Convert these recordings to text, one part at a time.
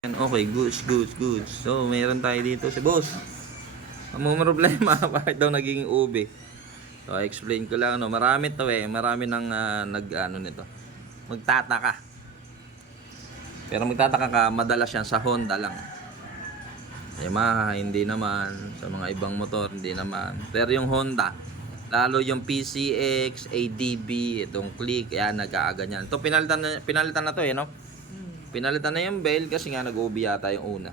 Yan, Okay, goods, goods, goods. So, meron tayo dito si boss. Ang mga problema, bakit daw naging ube? So, explain ko lang, no? marami to eh. Marami nang ah, nag, ano nito. Magtataka. Pero magtataka ka, madalas yan sa Honda lang. Yamaha, hindi naman. Sa mga ibang motor, hindi naman. Pero yung Honda, lalo yung PCX, ADB, itong click, yan, nag-aaganyan. Ito, pinalitan na, pinalitan na to eh, no? Pinalitan na yung bell kasi nga nag-ubi yata yung una.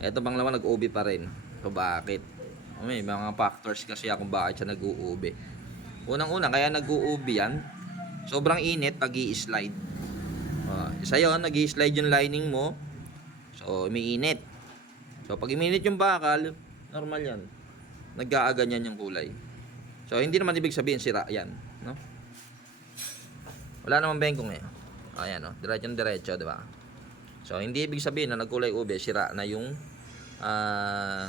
Ito bang naman nag-ubi pa rin. So bakit? May mga factors kasi kung bakit siya nag-uubi. Unang-una, kaya nag-uubi yan. Sobrang init, nag slide Uh, isa yun, nag slide yung lining mo. So, umiinit. So, pag umiinit yung bakal, normal yan. Nag-aaganyan yung kulay. So, hindi naman ibig sabihin sira yan. No? Wala namang bengkong eh. Ayan o, diretsong diretso, di ba? So, hindi ibig sabihin na nagkulay ube, sira na yung ah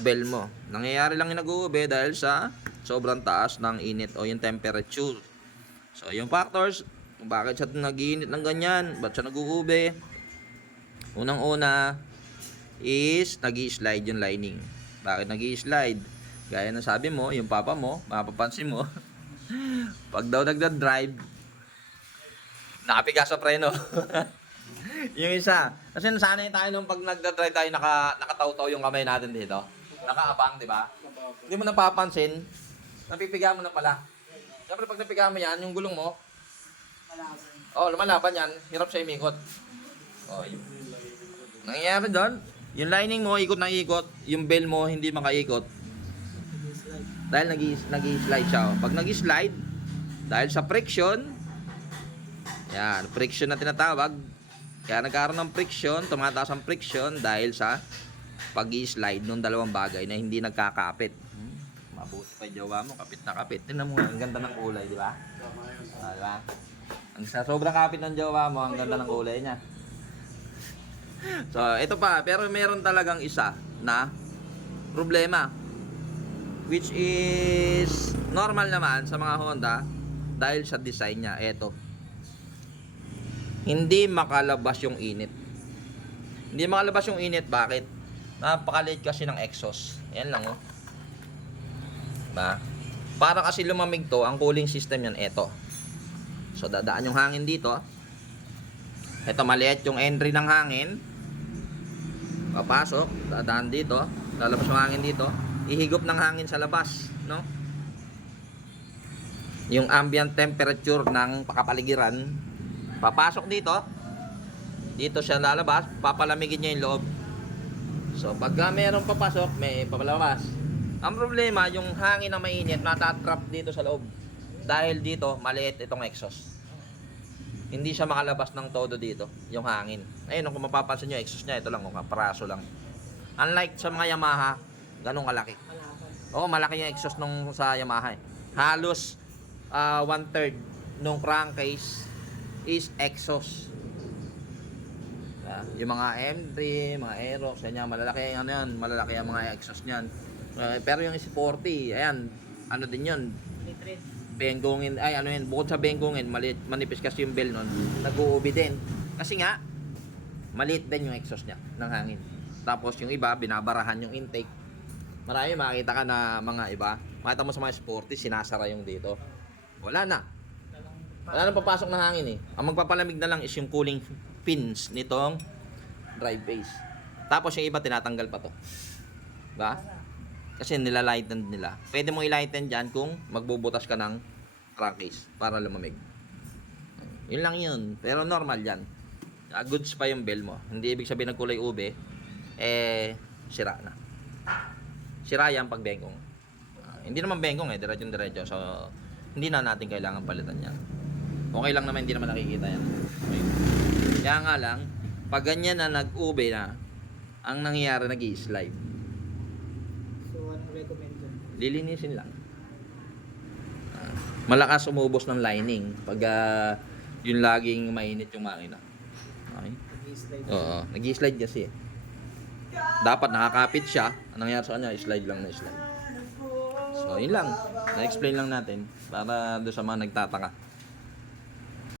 bell mo. Nangyayari lang yung nag-uube dahil sa sobrang taas ng init o yung temperature. So, yung factors, kung bakit siya nag-iinit ng ganyan, ba't siya nag-uube? Unang-una is nag slide yung lining. Bakit nag slide Gaya ng sabi mo, yung papa mo, mapapansin mo, pag daw nagda-drive, nakapiga sa preno. yung isa. Kasi nasanay tayo nung pag nagda-drive tayo, naka, nakataw-taw yung kamay natin dito. Nakaabang, di ba? Hindi mo napapansin, napipiga mo na pala. Siyempre pag napiga mo yan, yung gulong mo, oh, lumalaban yan, hirap siya imikot. Oh, yun. Nangyayari doon, yung lining mo, ikot na ikot, yung bell mo, hindi makaikot. Dahil nag nag-slide siya. oh. Pag nag-slide, dahil sa friction, yan, friction na tinatawag. Kaya nagkaroon ng friction, tumataas ang friction dahil sa pag-slide ng dalawang bagay na hindi nagkakapit. Hmm? Mabuti pa jowa mo, kapit na kapit. Tingnan mo nga, ang ganda ng kulay, di ba? Ah, di ba? Ang sa sobrang kapit ng jowa mo, ang ganda ng kulay niya. So, ito pa, pero meron talagang isa na problema which is normal naman sa mga Honda dahil sa design niya. Ito. Hindi makalabas yung init. Hindi makalabas yung init. Bakit? Napakaliit kasi ng exhaust. Yan lang oh. Ba? Para kasi lumamig to, ang cooling system yan, ito. So, dadaan yung hangin dito. Ito, maliit yung entry ng hangin. Papasok, dadaan dito. Lalabas yung hangin dito ihigop ng hangin sa labas, no? Yung ambient temperature ng pakapaligiran papasok dito. Dito siya lalabas, papalamigin niya yung loob. So, pagka mayroong papasok, may papalabas. Ang problema, yung hangin na mainit, natatrap dito sa loob. Dahil dito, maliit itong exhaust. Hindi siya makalabas ng todo dito, yung hangin. Ayun, kung mapapansin nyo, exhaust niya, ito lang, kung praso lang. Unlike sa mga Yamaha, ganun kalaki. Oo, malaki yung exhaust nung sa Yamaha eh. Halos uh, one-third nung crankcase is exhaust. Yeah, yung mga M3, mga Aerox, yan, malalaki ano yan, malalaki ang mga exhaust niyan. Uh, pero yung S40, ayan, ano din yun, bengongin, ay ano yun, bukod sa bengongin, maliit, manipis kasi yung bell nun, nag-uubi din. Kasi nga, maliit din yung exhaust niya ng hangin. Tapos yung iba, binabarahan yung intake. Marami makikita ka na mga iba. Makita mo sa mga sporty, sinasara yung dito. Wala na. Wala na papasok na hangin eh. Ang magpapalamig na lang is yung cooling pins nitong drive base. Tapos yung iba tinatanggal pa to. Ba? Kasi nilalighten nila. Pwede mong ilighten dyan kung magbubutas ka ng crankcase para lumamig. Yun lang yun. Pero normal yan. Ah, goods pa yung bell mo. Hindi ibig sabihin ng kulay ube, eh, sira na. Sira yan pag bengkong. Ah, hindi naman bengkong eh, diretso diretso. So, hindi na natin kailangan palitan yan. Okay lang naman, hindi naman nakikita yan. Okay. Kaya nga lang, pag ganyan na nag-ube na, ang nangyayari nag-slide. So, anong recommend dyan? Lilinisin lang. Ah, malakas umubos ng lining pag ah, yung laging mainit yung makina. Okay? Nag-slide. Oo, nag-slide kasi eh. Dapat nakakapit siya. Ang nangyari sa kanya, slide lang na slide. So, yun lang. Na-explain lang natin para doon sa mga nagtataka.